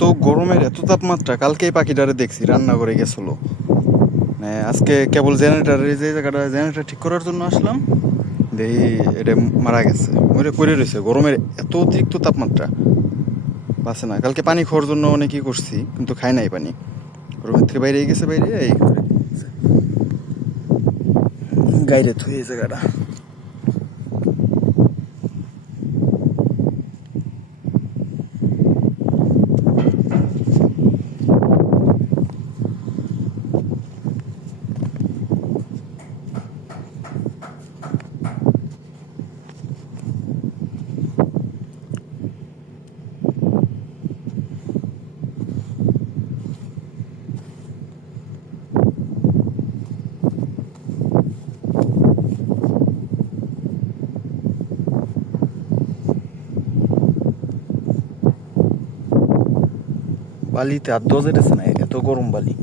এত গরমের এত তাপমাত্রা কালকে এই পাখিটারে দেখছি রান্না করে গেছিল। মানে আজকে কেবল জেনারেটারের যে জায়গাটা জেনারেটার ঠিক করার জন্য আসলাম দেখি এটা মারা গেছে। মরে পড়ে রয়েছে, গরমের এত অতিরিক্ত তাপমাত্রা। বাসে না। কালকে পানি খাওয়ার জন্য অনেকই করছি, কিন্তু খাই নাই পানি। গরমের থেকে বাইরে গেছে, বাইরে, এই গাইরে থুয়ে জায়গাটা। বালিতে আর যেতেছে না এত গরম বালি।